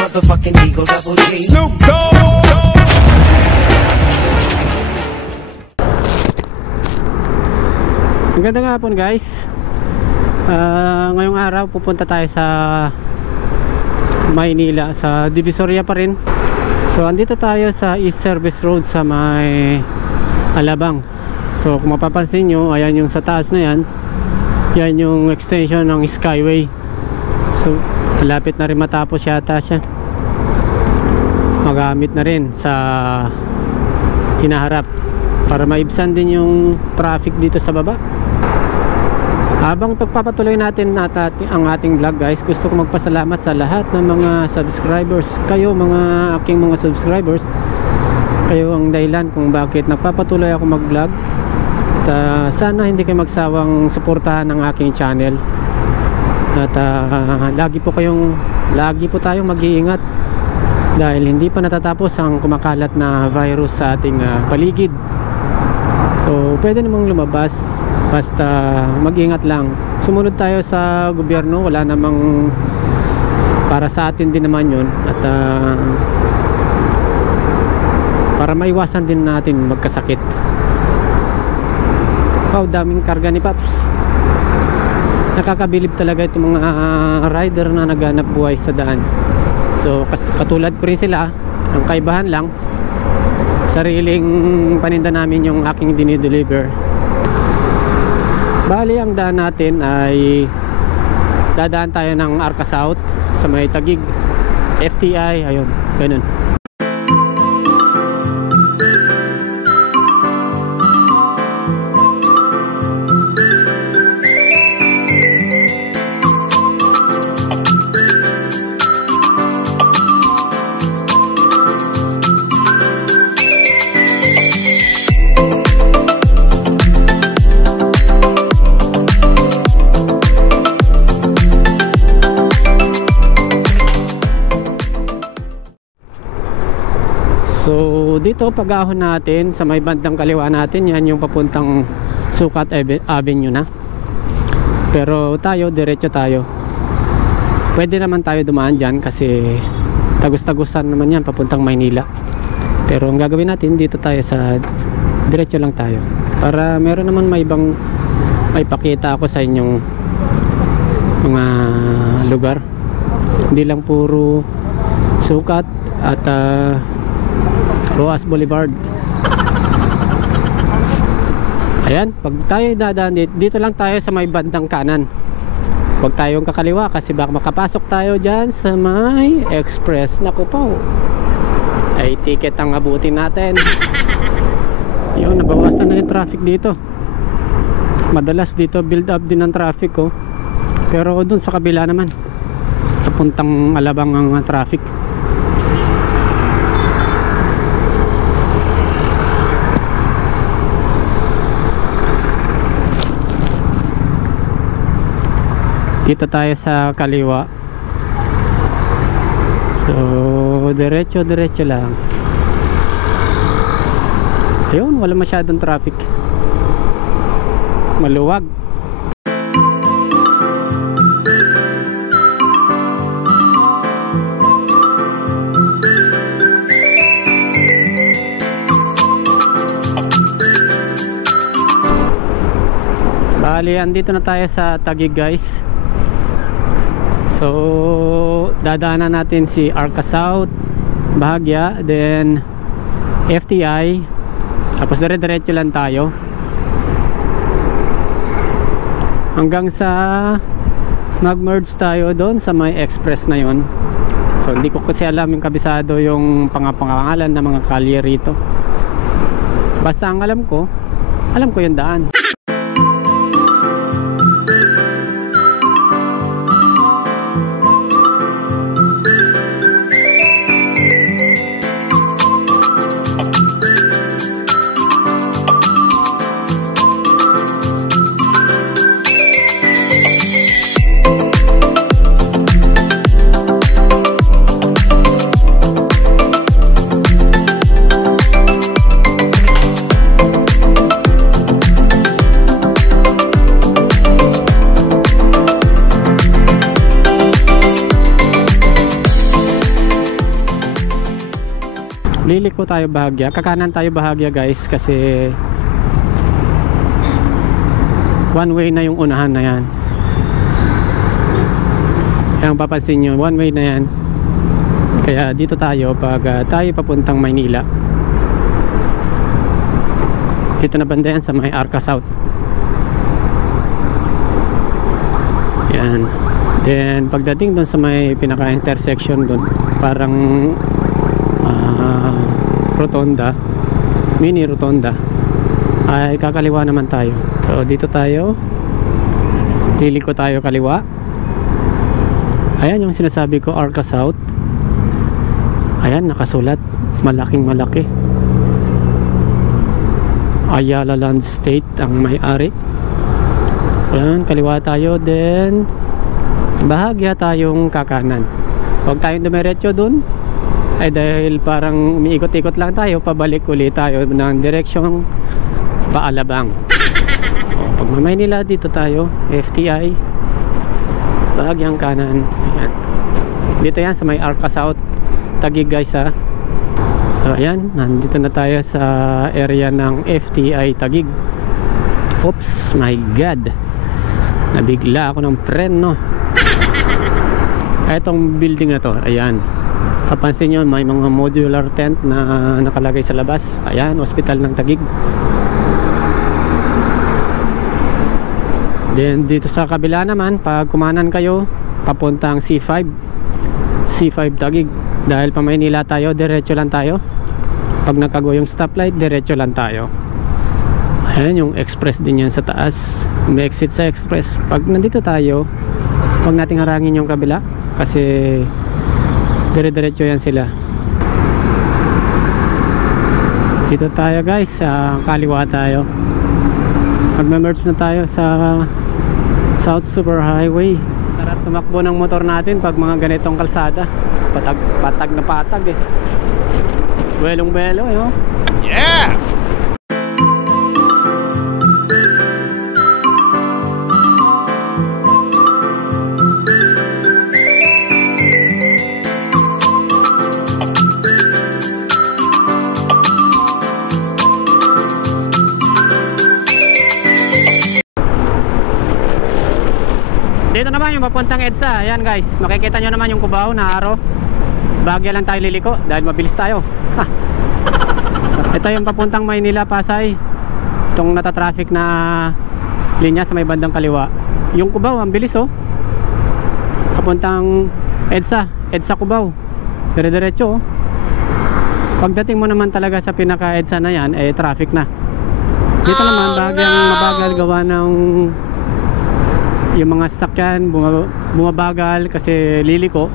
motherfucking Eagle Double G. Snoop Dogg. Magandang hapon guys. Ngayong araw pupunta tayo sa Maynila, sa Divisoria pa rin. So andito tayo sa East Service Road sa may Alabang. So kung mapapansin nyo, ayan yung sa taas na yan, yan yung extension ng Skyway. So malapit na rin matapos yata siya. Magamit na rin sa hinaharap para maibsan din yung traffic dito sa baba. Habang pagpapatuloy natin ang ating vlog guys, gusto ko magpasalamat sa lahat ng mga subscribers. Kayo aking mga subscribers, kayo ang dahilan kung bakit nagpapatuloy ako mag vlog. At sana hindi kayo magsawang suportahan ang aking channel. At lagi po tayong mag-iingat dahil hindi pa natatapos ang kumakalat na virus sa ating paligid. So pwede namang lumabas, basta mag-ingat lang. Sumunod tayo sa gobyerno, wala namang, para sa atin din naman yun. At para maiwasan din natin magkasakit. Wow, daming karga ni Paps. Nakakabilib talaga itong mga rider na naghanap buhay sa daan. So katulad ko rin sila, ang kaibahan lang, sariling paninda namin yung aking dinideliver. Bali ang daan natin ay dadaan tayo ng Arca South sa may Taguig, FTI, ayun, ganun. So dito pag-ahon natin sa may bandang kaliwa natin, yan yung papuntang Sukat Avenue na. Pero tayo, diretso tayo. Pwede naman tayo dumaan dyan kasi tagus-tagusan naman yan papuntang Maynila. Pero ang gagawin natin, dito tayo sa diretso lang tayo. Para meron naman may pakita ako sa inyong mga lugar. Hindi lang puro Sukat at Roas Boulevard. Ayan, pag tayo dadaan dito lang tayo sa may bandang kanan. Huwag tayong kakaliwa kasi baka makapasok tayo dyan sa may express. Naku po, ay ticket ang abutin natin. Yun, nabawasan na yung traffic dito. Madalas dito build up din ng traffic oh. Pero dun sa kabila naman, papuntang Alabang ang traffic. Dito tayo sa kaliwa. So diretso lang. Ayun, wala masyadong traffic. Maluwag. Bali, andito na tayo sa Taguig guys. So dadaanan natin si Arca South, Bahagya, then FTI, tapos dire-diretso lang tayo hanggang sa mag-merge tayo doon sa may express na yon. So hindi ko kasi alam yung kabisado yung pangapangalan ng mga kalye rito. Basta ang alam ko yung daan. liliko tayo bahagya, kakanan tayo bahagya guys, kasi one way na yung unahan na yan. Kaya papansin nyo, one way na yan. Kaya dito tayo pag tayo papuntang Maynila. Dito na banda yan sa may Arca South. Yan. Then pagdating dun sa may pinaka intersection dun, parang rotonda, mini rotonda, ay kakaliwa naman tayo. So dito tayo, liliko tayo kaliwa. Ayan yung sinasabi ko, Arca South. Ayan, nakasulat, malaking malaki, Ayala Land State ang may-ari. Ayan, kaliwa tayo. Then bahagya tayong kakanan. Huwag tayong dumiretso dun, ay dahil parang umiikot-ikot lang tayo, pabalik ulit tayo ng direksyong Paalabang. Pag Maynila, dito tayo, FTI, bahagyang kanan. Ayan. Dito yan sa may Arca South, Taguig guys ha. So ayan, nandito na tayo sa area ng FTI Taguig. Oops, my god, nabigla ako ng preno. Etong building na to, ayan, papansin nyo may mga modular tent na nakalagay sa labas. Ayan, hospital ng Taguig. Then dito sa kabila naman, pag kumanan kayo papuntang C5 Taguig, dahil pa Maynila tayo, diretso lang tayo. Pag nakago yung stoplight, diretso lang tayo. Ayan yung express din yan sa taas, may exit sa express. Pag nandito tayo, huwag nating harangin yung kabila kasi dire-diretso yan sila. Dito tayo guys, sa kaliwa tayo. Mag-merge na tayo sa South Super Highway. Sarap tumakbo ng motor natin pag mga ganitong kalsada. Patag na patag eh. Belong-belo eh, oh. Yeah! Dito naman yung papuntang EDSA. Ayan guys, makikita nyo naman yung Cubao na araw. Bahagya lang tayo liliko dahil mabilis tayo. Ito yung papuntang Maynila, Pasay. Itong nata-traffic na linya sa may bandang kaliwa. Yung Cubao, ang bilis oh. Papuntang EDSA Cubao, dire-diretso oh. Pagdating mo naman talaga sa pinaka EDSA na yan, eh traffic na. Dito naman bahagyang mabagal gawa ng yung mga sasakyan bumabagal kasi liliko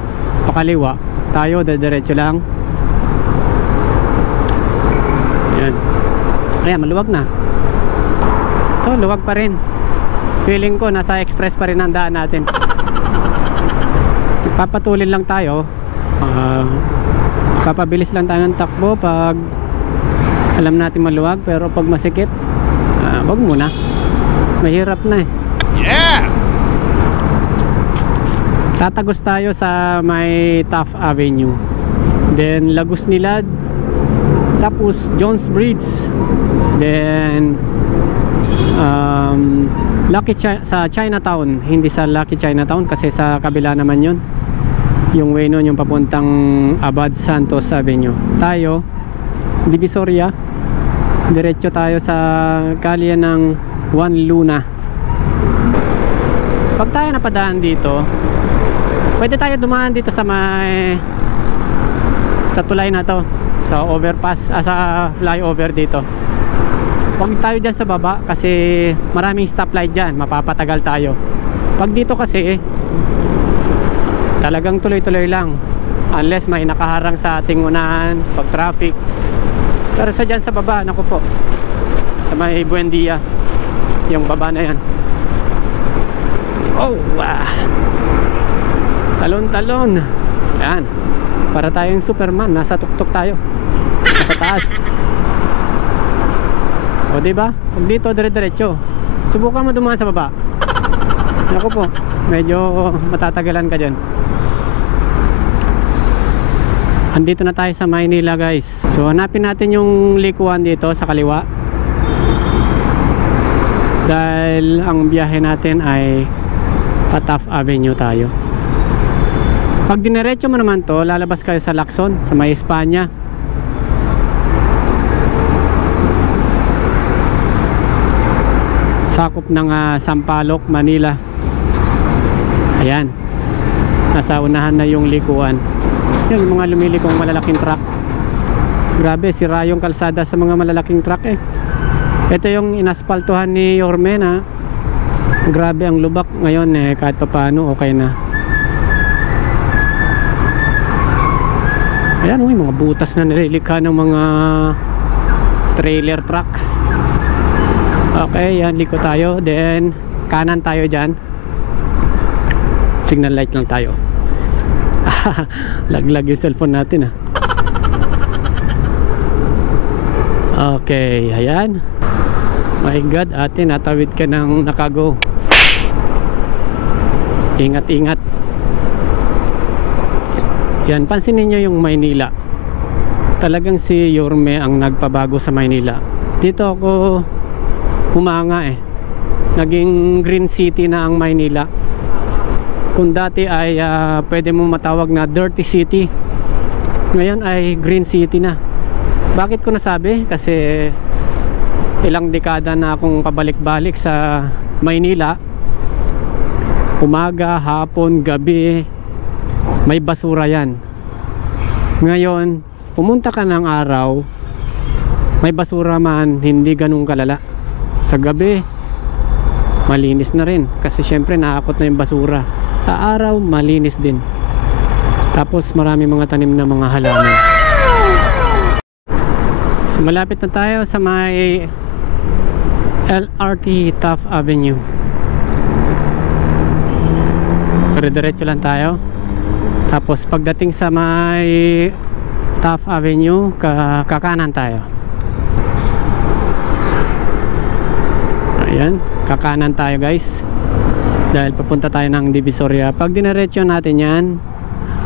pakaliwa. Tayo diretso lang. Ayan, maluwag na. Ito, luwag pa rin. Feeling ko nasa express pa rin ang daan natin. Papatulin lang tayo. Papabilis lang tayo ng takbo pag alam natin maluwag. Pero pag masikip, wag muna. Mahirap na eh. Yeah! Tatagos tayo sa may Taft Avenue, then Lagos Nilad, tapos Jones Bridge, then sa Chinatown. Hindi sa Lucky Chinatown kasi sa kabila naman yun. Yung way nun yung papuntang Abad Santos Avenue. Tayo Divisoria, diretso tayo sa kalye ng Juan Luna. Pag tayo napadaan dito, pwede tayo dumaan dito sa may sa tulay na to, sa overpass, sa flyover dito. Huwag tayo dyan sa baba kasi maraming stoplight dyan, mapapatagal tayo. Pag dito kasi talagang tuloy-tuloy lang unless may nakaharang sa ating unahan pag traffic. Pero sa dyan sa baba, naku po, sa may Buendia, yung baba na yan. Oh, wow. Talon-talon. Yan. Para tayong Superman, nasa tuktok tayo. Nasa taas. O diba? Pag dito, dire-diretso. Subukan mo dumaan sa baba. Naku po, medyo matatagalan ka dyan. Andito na tayo sa Maynila guys. So hanapin natin yung likuan dito sa kaliwa, dahil ang biyahe natin ay pa Taft Avenue tayo. Pag dinerecho mo naman to, lalabas kayo sa Lacson, sa may Espanya. Sakop ng Sampaloc, Manila. Ayan, nasa unahan na yung likuan. Yan, yung mga lumilikong malalaking truck. Grabe, sira yung kalsada sa mga malalaking truck eh. Ito yung inaspaltuhan ni Yorme na grabe ang lubak ngayon eh, kahit pa paano okay na. Ayan, may mga butas na nililikha ng mga trailer truck. Okay, yan, liko tayo. Then kanan tayo dyan. Signal light lang tayo. Laglag yung cellphone natin Okay, ayan. My God, ate, natawid ka ng nakago. Ingat, ingat. Yan, pansinin nyo yung Maynila. Talagang si Yorme ang nagpabago sa Maynila. Dito ako humanga eh. Naging green city na ang Maynila. Kung dati ay pwede mo matawag na dirty city, ngayon ay green city na. Bakit ko nasabi? Kasi ilang dekada na akong pabalik-balik sa Maynila. Umaga, hapon, gabi, may basura yan. Ngayon, pumunta ka ng araw, may basura man, hindi ganun kalala. Sa gabi, malinis na rin. Kasi syempre naakot na yung basura. Sa araw, malinis din. Tapos marami mga tanim na mga halaman. So malapit na tayo sa may LRT Taft Avenue. Pero diretso lang tayo. Tapos pagdating sa may Taft Avenue, kakanan tayo. Ayan, kakanan tayo guys, dahil papunta tayo ng Divisoria. Pag dinerecho natin yan,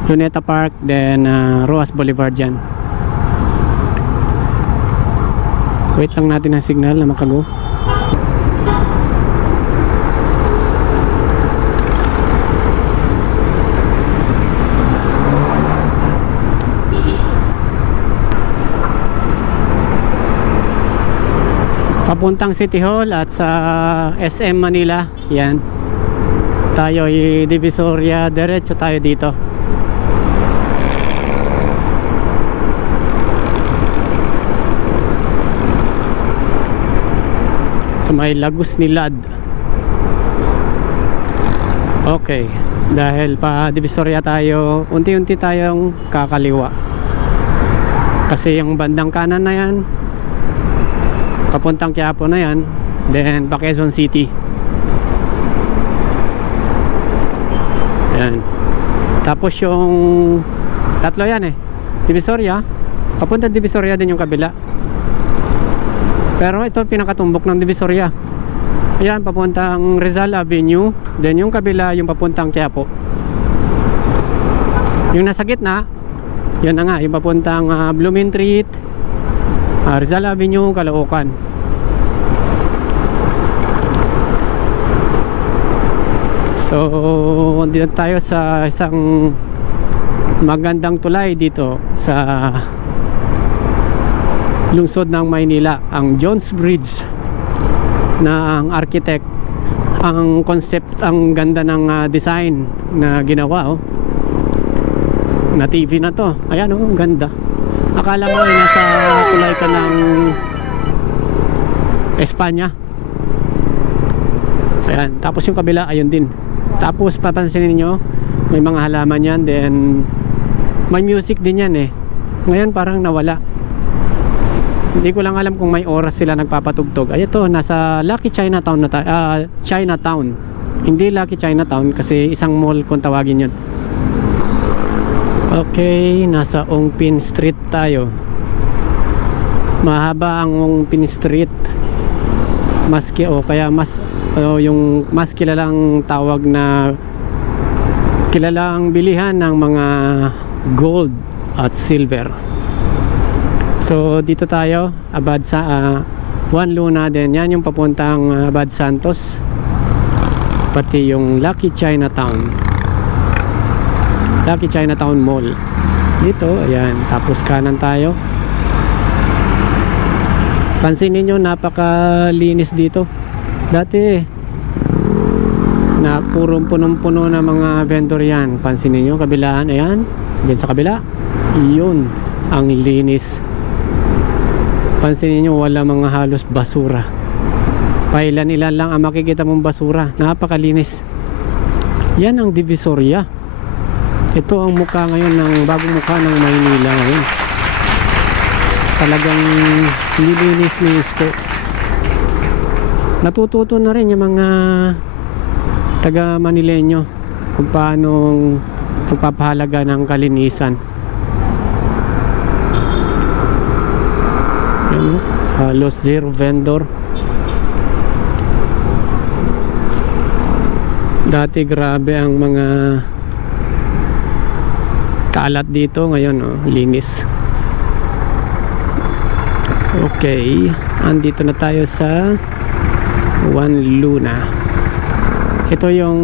Luneta Park, then Roas Boulevard yan. Wait lang natin ang signal na makago. Papuntang City Hall at sa SM Manila. Yan, tayo ay Divisoria, diretso tayo dito. Sa may Lagos Nilad. Okay, dahil pa Divisoria tayo, unti-unti tayong kakaliwa. Kasi yung bandang kanan na yan, papuntang Quiapo na yan, then Quezon City. Yan. Tapos yung tatlo yan eh, Divisoria, papuntang Divisoria din yung kabila. Pero ito pinakatumbok ng Divisoria. Ayan, papuntang Rizal Avenue, then yung kabila yung papuntang Quiapo. Yung nasa gitna, yan na nga, yung papuntang Blumentritt, Rizal Avenue, Caloocan. So dito tayo sa isang magandang tulay dito sa lungsod ng Maynila, ang Jones Bridge na ang architect, ang concept, ang ganda ng design na ginawa na TV na to. Ayan ang ganda. Akala mo ay nasa tulay ka ng Espanya. Ayan, tapos yung kabila ayun din. Tapos papansinin nyo, may mga halaman yan, then may music din yan eh. Ngayon parang nawala. Hindi ko lang alam kung may oras sila nagpapatugtog. Ay ito, nasa Lucky Chinatown na tayo. Chinatown. Hindi Lucky Chinatown kasi isang mall kung tawagin yun. Okay, nasa Ongpin Street tayo. Mahaba ang Ongpin Street. Maski kaya mas yung mas kilalang tawag na kilalang bilihan ng mga gold at silver. So dito tayo, Abad sa One Luna din. Yan yung papuntang Abad Santos, pati yung Lucky Chinatown Mall dito. Ayan, tapos kanan tayo. Pansinin nyo, napakalinis dito. Dati na purong punong-puno na mga vendor yan. Pansinin nyo, kabilaan, ayan, dyan sa kabila, yun ang linis. Pansinin nyo, wala mga halos basura. Pailan-ilan lang ang makikita mong basura. Napakalinis. Yan ang Divisoria. Ito ang mukha ngayon ng bagong mukha ng Maynila ngayon. Talagang nilinis po. Natututo na rin yung mga taga Manileño kung paano pagpapahalaga ng kalinisan. Halos zero vendor. Dati grabe ang mga kalat dito, ngayon linis. Okay, andito na tayo sa One Luna. Ito yung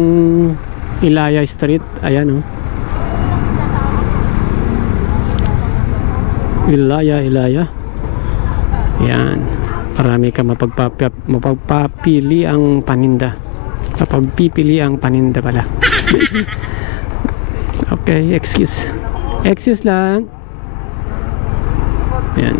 Ilaya Street. Ayan Ilaya. Yan, marami ka mapagpapili ang paninda. Mapagpipili ang paninda pala. Okay, excuse lang. Yan.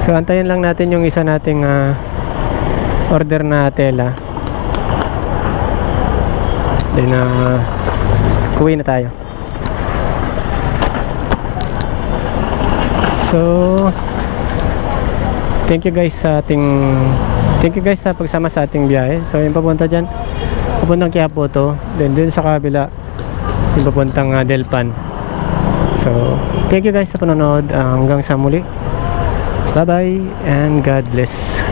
So antayin lang natin yung isa nating order na tela. Then kuwi na tayo. So thank you guys sa pagsama sa ating biyahe. So yung papunta dyan, papuntang Quiapo to. Then dun sa kabila, yung papuntang Delpan. So thank you guys sa panonood. Hanggang sa muli. Bye bye and God bless.